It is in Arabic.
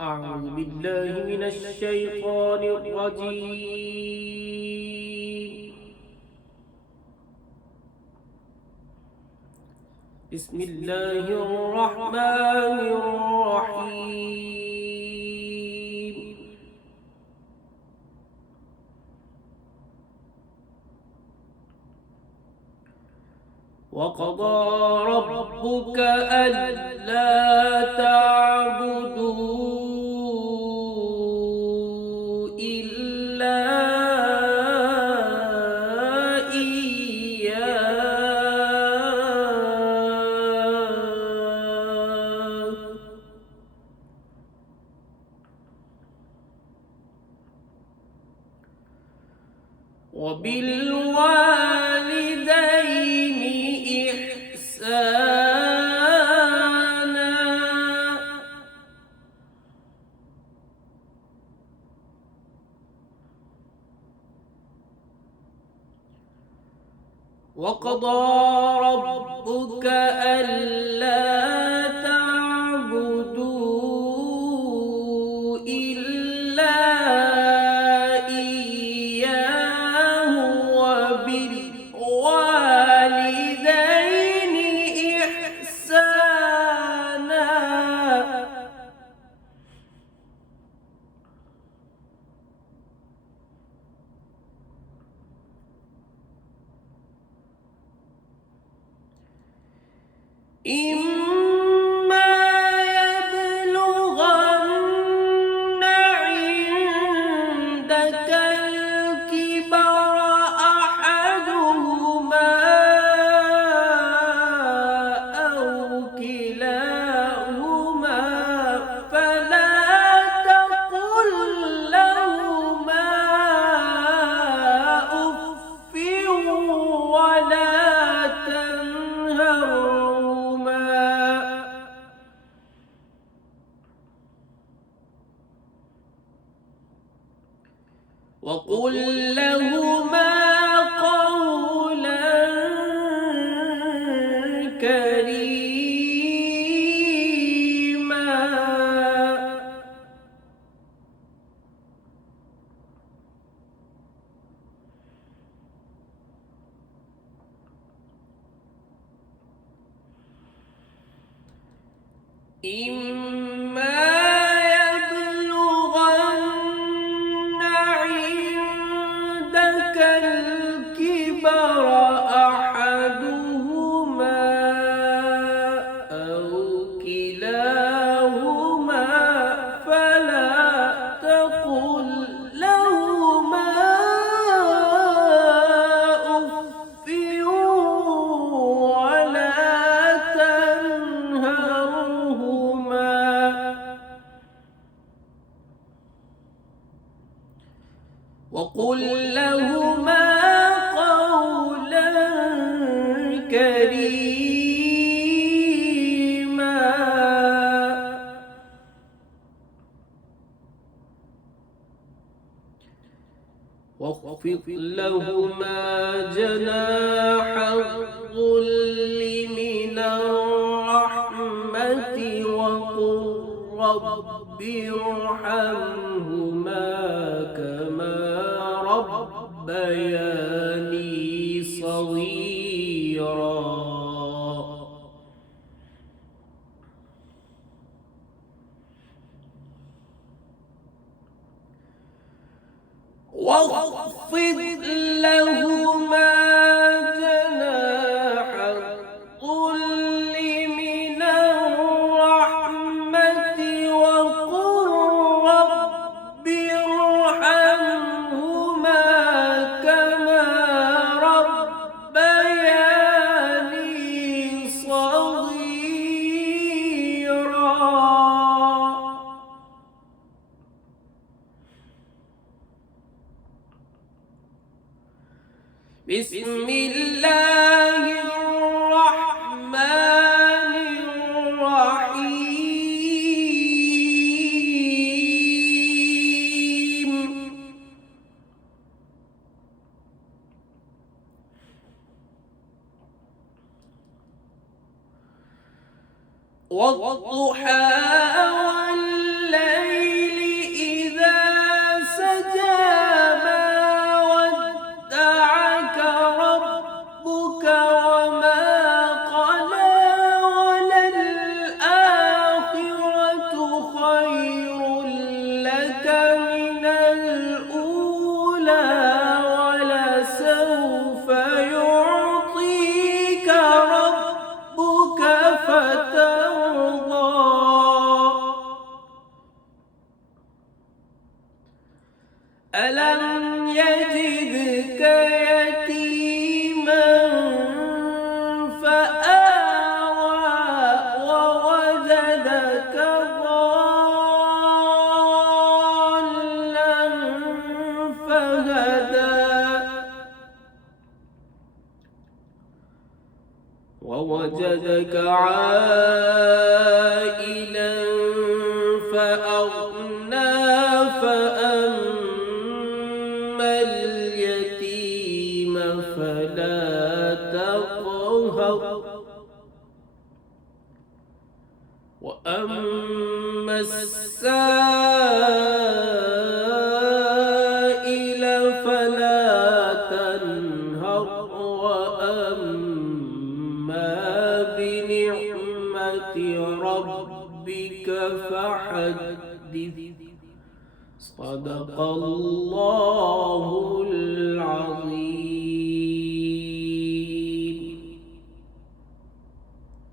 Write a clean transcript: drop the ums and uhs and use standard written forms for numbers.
أعوذ بالله من الشيطان الرجيم. بسم الله الرحمن الرحيم. وقضى ربك ألا تعبدوا إلا إياه وبالوالدين إحسانا وقضى ربك ألا تعبدوا إلا إياه وبالوالدين إحسانا إما يبلغن عندك الكبر أحدهما أو كلاهما فلا تقل لهما أف ولا تنهرهما وقل لهما قولا كريما إما يبلغن عندك الكبر أحدهما أو كلاهما فلا تقل لهما أف ولا تنهرهما وقل لهما قولا كريما واخفض لهما جناح الذل من الرحمة وقل رب ارحمهما كما ربياني صغيرا واخفض لهما جناح الذل من الرحمة وقل رب ارحمهما كما ربياني صغيرا بسم الله الرحمن الرحيم والضحى والليل ألم يجدك يتيما فآوى ووجدك ضالا فهدى ووجدك عائلا فأغنى فأما اليتيم فلا تقهر وأما السائل فلا تنهر وأما بنعمة ربك فحدث صدق الله العظيم.